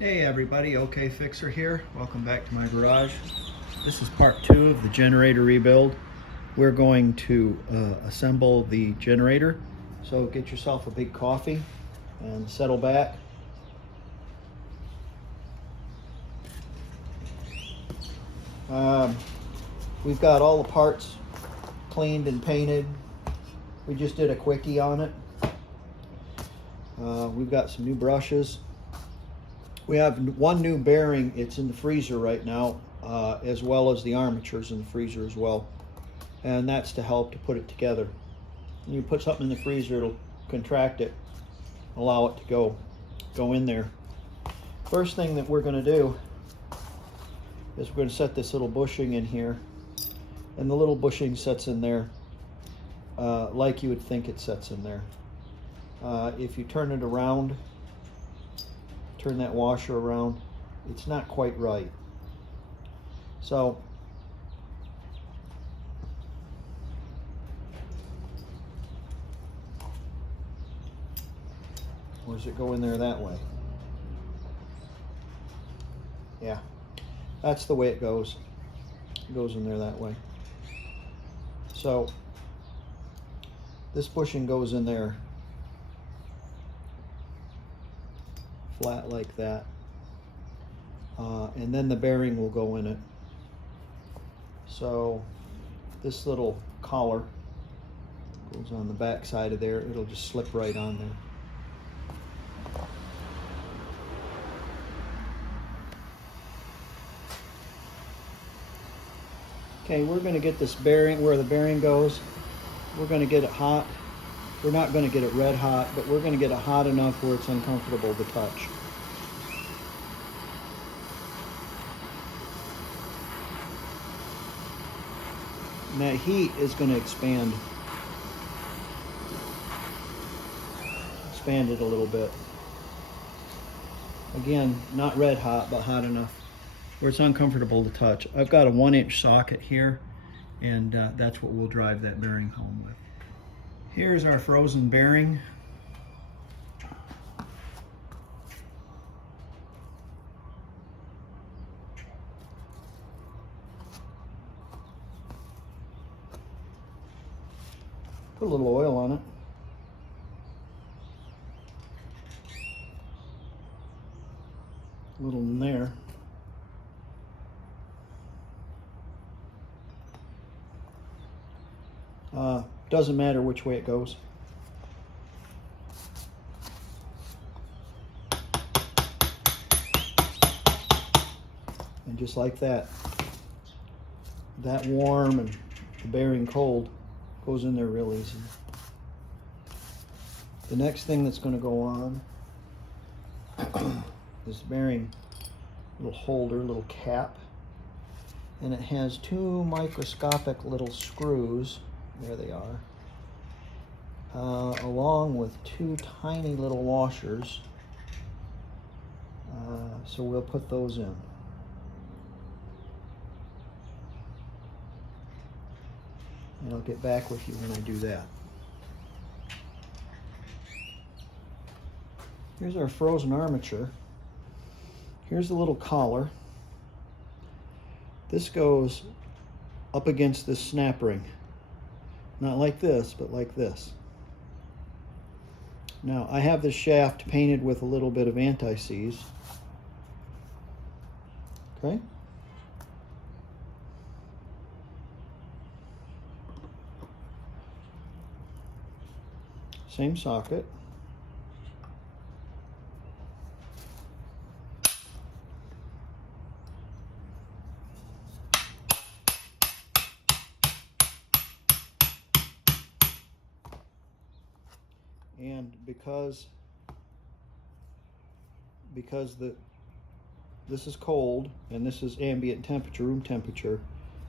Hey everybody, OK Fixer here. Welcome back to my garage. This is part 2 of the generator rebuild. We're going to assemble the generator. So get yourself a big coffee and settle back. We've got all the parts cleaned and painted. We just did a quickie on it. We've got some new brushes. We have one new bearing. It's in the freezer right now, as well as the armatures in the freezer as well. And that's to help to put it together. When you put something in the freezer, it'll contract it, allow it to go in there. First thing that we're going to do is we're going to set this little bushing in here. And the little bushing sets in there like you would think it sets in there. If you turn it around, turn that washer around, it's not quite right. So or does it go in there that way? Yeah, that's the way it goes. It goes in there that way. So this bushing goes in there flat like that, and then the bearing will go in it. So this little collar goes on the back side of there. It'll just slip right on there. Okay, we're going to get this bearing where the bearing goes. We're going to get it hot. We're not going to get it red hot, but we're going to get it hot enough where it's uncomfortable to touch. And that heat is going to expand it a little bit. Again, not red hot, but hot enough where it's uncomfortable to touch. I've got a 1-inch socket here, and that's what we'll drive that bearing home with. Here's our frozen bearing. Put a little oil on it. A little in there. Doesn't matter which way it goes. And just like that, that warm and the bearing cold goes in there real easy. The next thing that's going to go on is the bearing little holder, little cap, and it has 2 microscopic little screws. There they are. Along with 2 tiny little washers. So we'll put those in. And I'll get back with you when I do that. Here's our frozen armature. Here's the little collar. This goes up against this snap ring. Not like this, but like this. Now, I have this shaft painted with a little bit of anti-seize. Okay? Same socket. And because this is cold and this is ambient temperature, room temperature,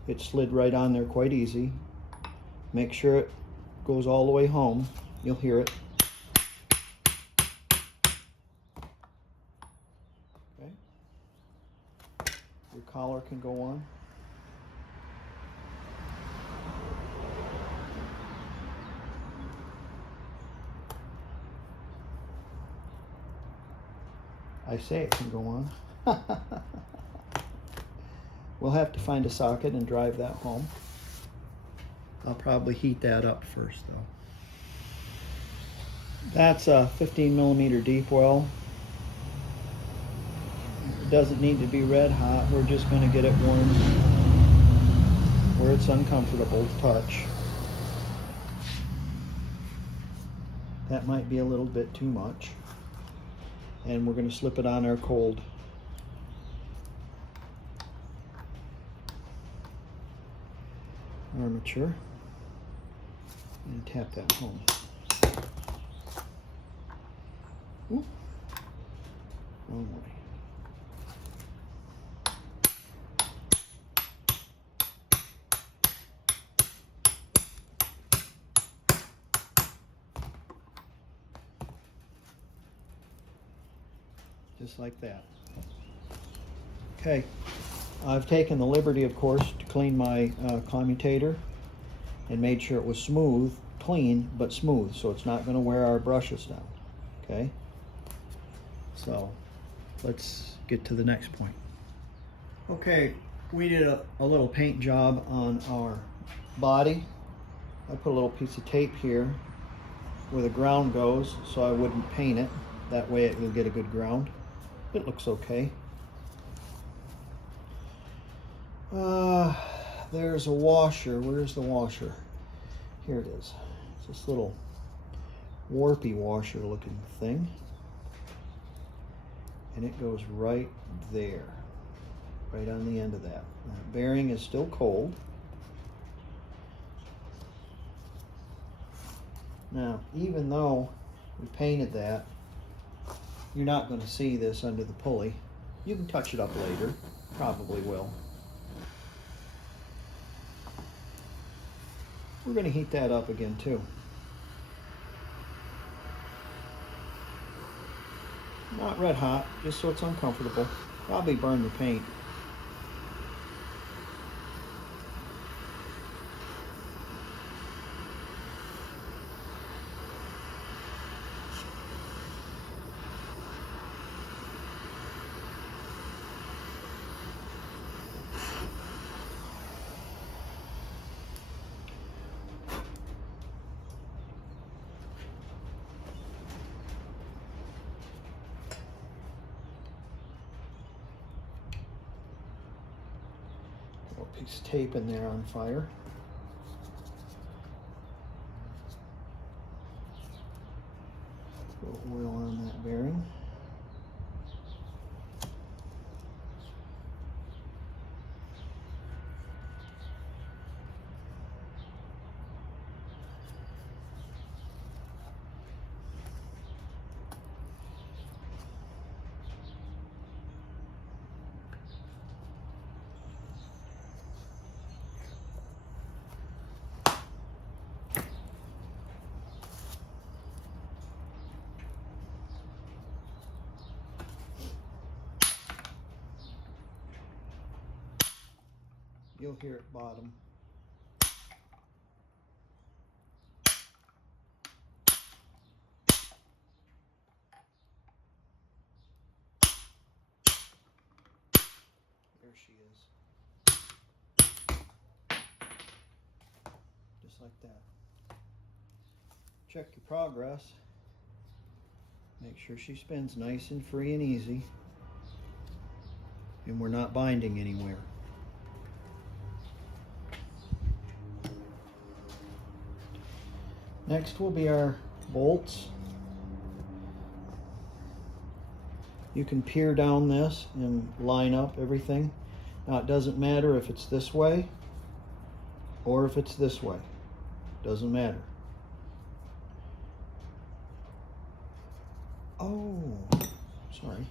it slid right on there quite easy. Make sure it goes all the way home. You'll hear it. Okay. Your collar can go on. I say it can go on. We'll have to find a socket and drive that home. I'll probably heat that up first though. That's a 15mm deep well. It doesn't need to be red hot. We're just going to get it warm where it's uncomfortable to touch. That might be a little bit too much. And we're going to slip it on our cold. Armature and tap that home. Ooh. Wrong way. Just like that. Okay, I've taken the liberty, of course, to clean my commutator and made sure it was smooth, clean, but smooth, so it's not going to wear our brushes down. Okay, so let's get to the next point. Okay, we did a little paint job on our body. I put a little piece of tape here where the ground goes so I wouldn't paint it. That way it will get a good ground. It looks okay. There's a washer. Where's the washer? Here it is. It's this little warpy washer looking thing. And it goes right there. Right on the end of that. That bearing is still cold. Now, even though we painted that, you're not going to see this under the pulley. You can touch it up later. Probably will. We're going to heat that up again too. Not red hot, just so it's uncomfortable. Probably burn the paint. Piece of tape in there on fire. Put oil on that bearing. You'll hear it bottom. There she is. Just like that. Check your progress. Make sure she spins nice and free and easy. And we're not binding anywhere. Next will be our bolts. You can peer down this and line up everything. Now it doesn't matter if it's this way or if it's this way. Doesn't matter. Oh, sorry.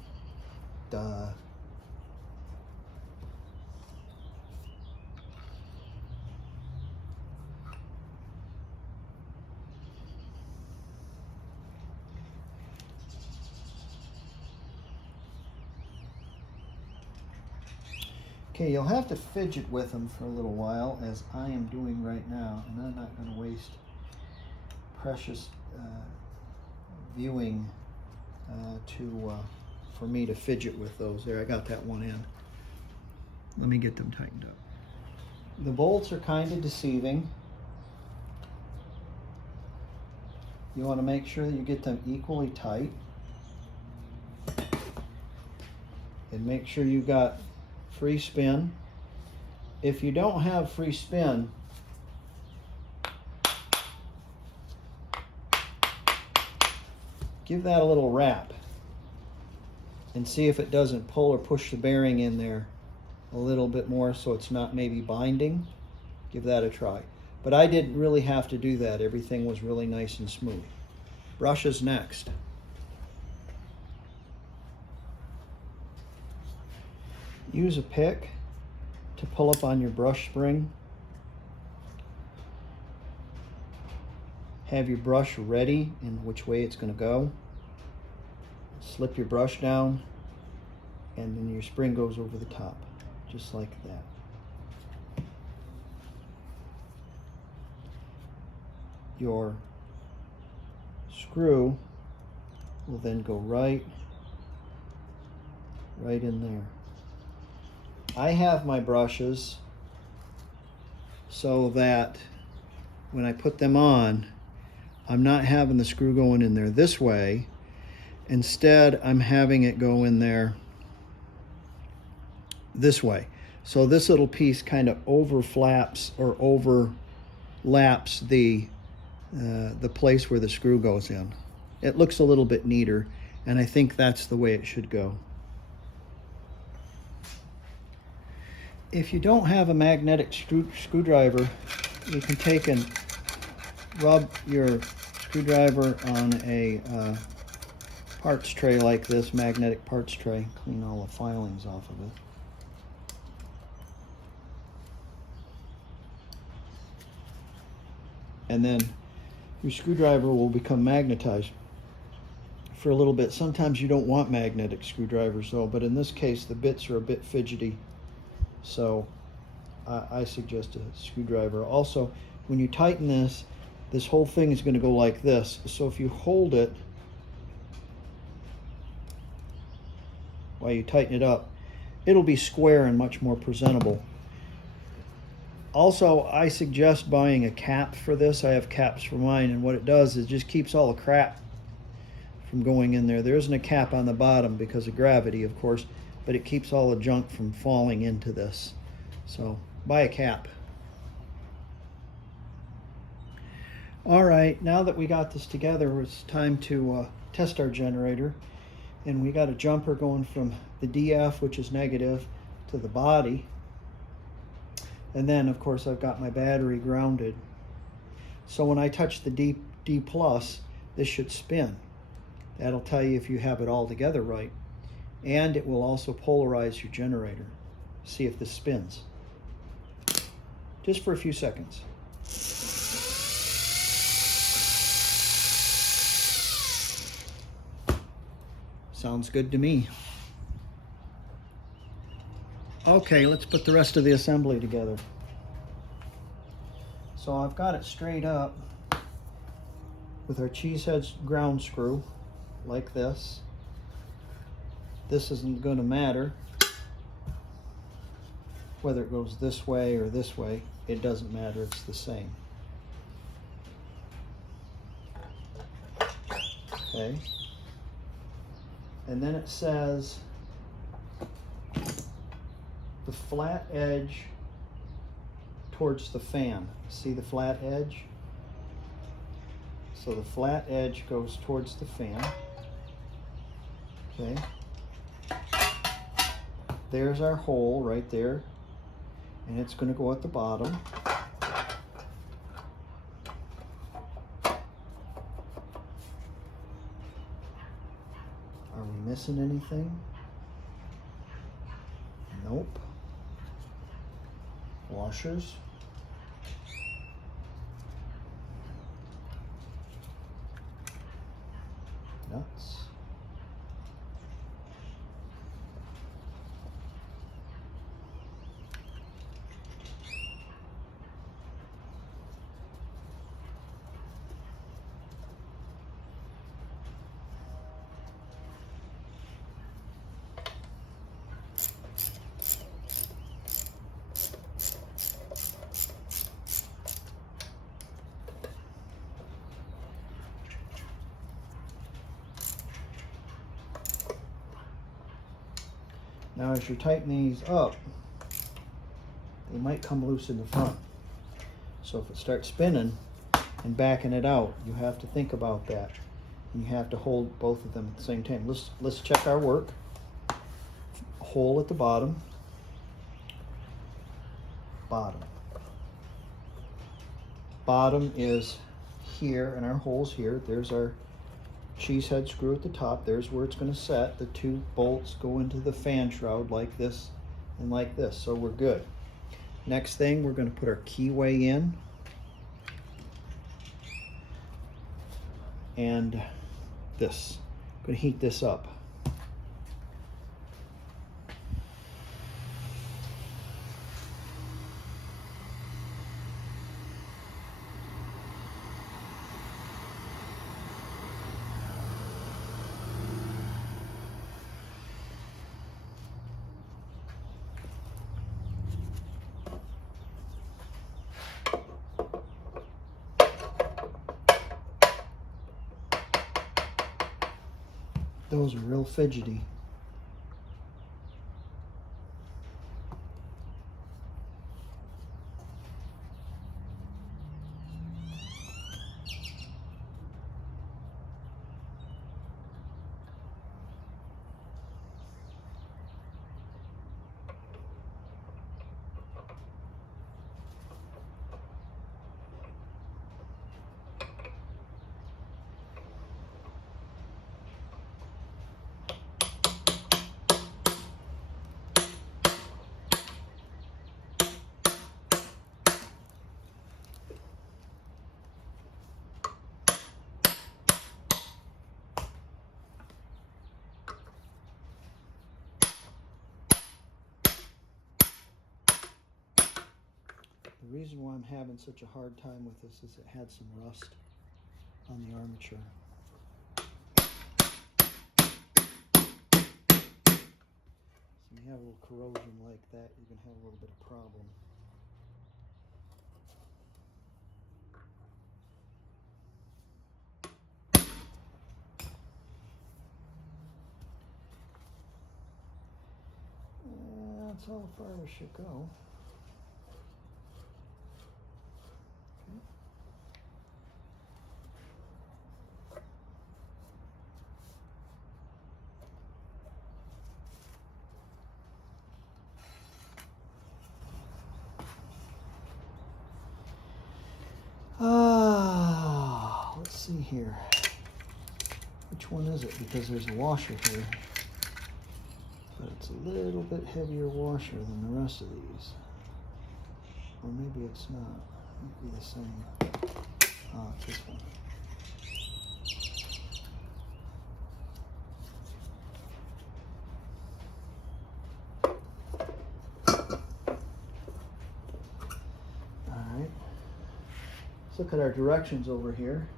Duh. Okay, you'll have to fidget with them for a little while, as I am doing right now, and I'm not going to waste precious viewing to for me to fidget with those. There, I got that one in. Let me get them tightened up. The bolts are kind of deceiving. You want to make sure that you get them equally tight. And make sure you've got free spin. If you don't have free spin, give that a little wrap and see if it doesn't pull or push the bearing in there a little bit more so it's not maybe binding. Give that a try. But I didn't really have to do that. Everything was really nice and smooth. Brushes next. Use a pick to pull up on your brush spring. Have your brush ready in which way it's going to go. Slip your brush down and then your spring goes over the top, just like that. Your screw will then go right in there. I have my brushes so that when I put them on, I'm not having the screw going in there this way. Instead, I'm having it go in there this way. So this little piece kind of overflaps or overlaps the place where the screw goes in. It looks a little bit neater, and I think that's the way it should go. If you don't have a magnetic screwdriver, you can take and rub your screwdriver on a parts tray like this, magnetic parts tray. Clean all the filings off of it. And then your screwdriver will become magnetized for a little bit. Sometimes you don't want magnetic screwdrivers though, but in this case the bits are a bit fidgety. So I suggest a screwdriver. Also, when you tighten this whole thing is going to go like this. So if you hold it while you tighten it up, it'll be square and much more presentable. Also, I suggest buying a cap for this. I have caps for mine, and what it does is just keeps all the crap from going in there. There isn't a cap on the bottom because of gravity, of course, but it keeps all the junk from falling into this. So buy a cap. All right, now that we got this together, it's time to test our generator. And we got a jumper going from the DF, which is negative, to the body. And then, of course, I've got my battery grounded. So when I touch the D+, this should spin. That'll tell you if you have it all together right. And it will also polarize your generator. See if this spins. Just for a few seconds. Sounds good to me. Okay, let's put the rest of the assembly together. So I've got it straight up with our cheesehead ground screw, like this. This isn't going to matter whether it goes this way or this way. It doesn't matter, it's the same. Okay. And then it says the flat edge towards the fan. See the flat edge? So the flat edge goes towards the fan. Okay. There's our hole right there. And it's going to go at the bottom. Are we missing anything? Nope. Washers. Nuts. Now as you tighten these up, they might come loose in the front. So if it starts spinning and backing it out, you have to think about that. And you have to hold both of them at the same time. Let's check our work. Hole at the bottom. Bottom. Bottom is here, and our hole's here. There's our cheese head screw at the top. There's where it's going to set. The two bolts go into the fan shroud like this and like this, so we're good. Next thing, we're going to put our keyway in, and this. I'm going to heat this up. Those are real fidgety. The reason why I'm having such a hard time with this is it had some rust on the armature. So when you have a little corrosion like that, you're going to have a little bit of problem. That's how far we should go. Let's see here. Which one is it? Because there's a washer here. But it's a little bit heavier washer than the rest of these. Or maybe it's not. It might be the same. Ah, it's this one. Alright. Let's look at our directions over here.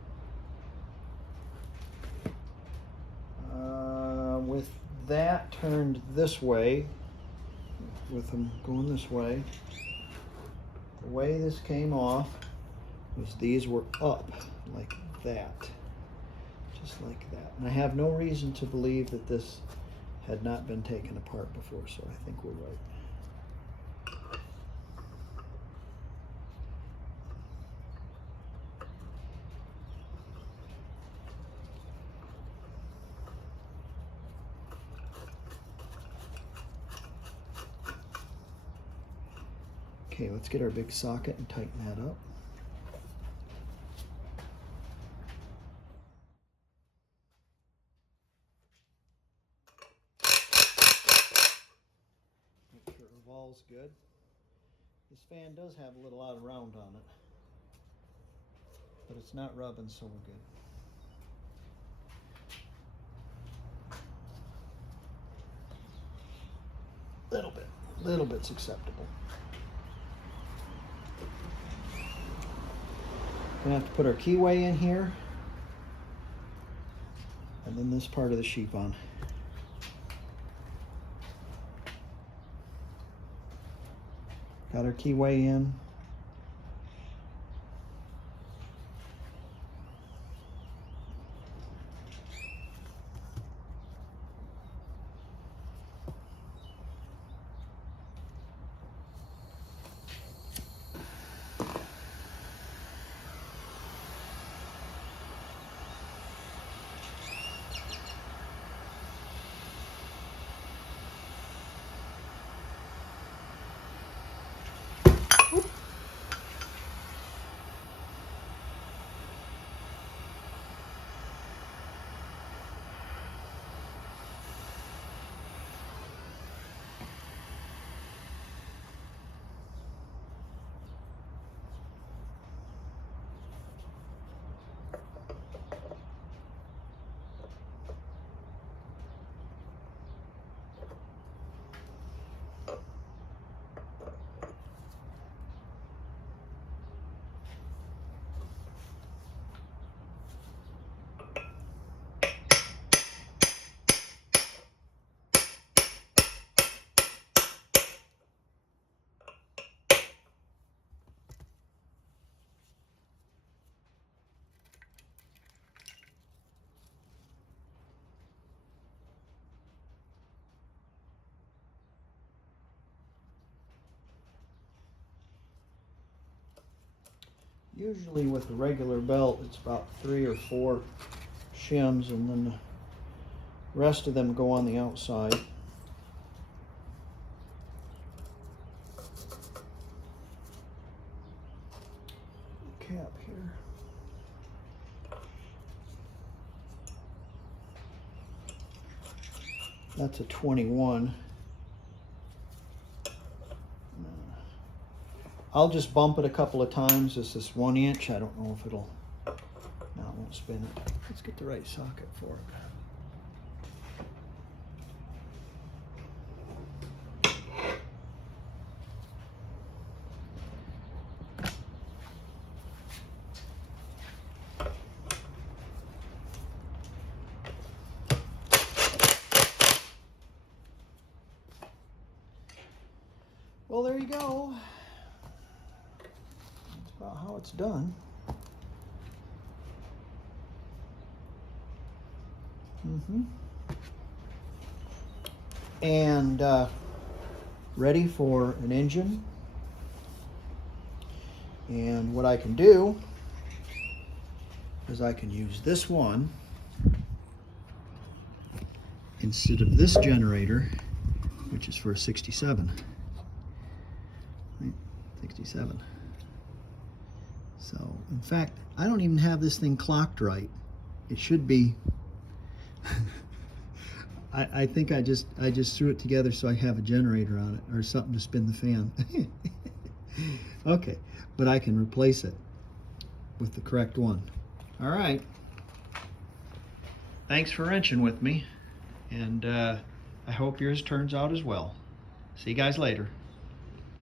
With that turned this way, with them going this way, the way this came off was these were up like that, just like that. And I have no reason to believe that this had not been taken apart before, so I think we're right. Okay, let's get our big socket and tighten that up. Make sure the wall's good. This fan does have a little out of round on it, but it's not rubbing, so we're good. Little bit's acceptable. Gonna have to put our keyway in here, and then this part of the sheep on. Got our keyway in. Usually with a regular belt, it's about 3 or 4 shims, and then the rest of them go on the outside. Cap here. That's a 21. I'll just bump it a couple of times. This is 1 inch. I don't know if it'll, no, it won't spin it. Let's get the right socket for it. Well, there you go. That's about how it's done. And ready for an engine. And what I can do is I can use this one instead of this generator, which is for a 67. 67. So, in fact, I don't even have this thing clocked right. It should be. I think I just threw it together so I have a generator on it or something to spin the fan. Okay, but I can replace it with the correct one. All right. Thanks for wrenching with me, and I hope yours turns out as well. See you guys later.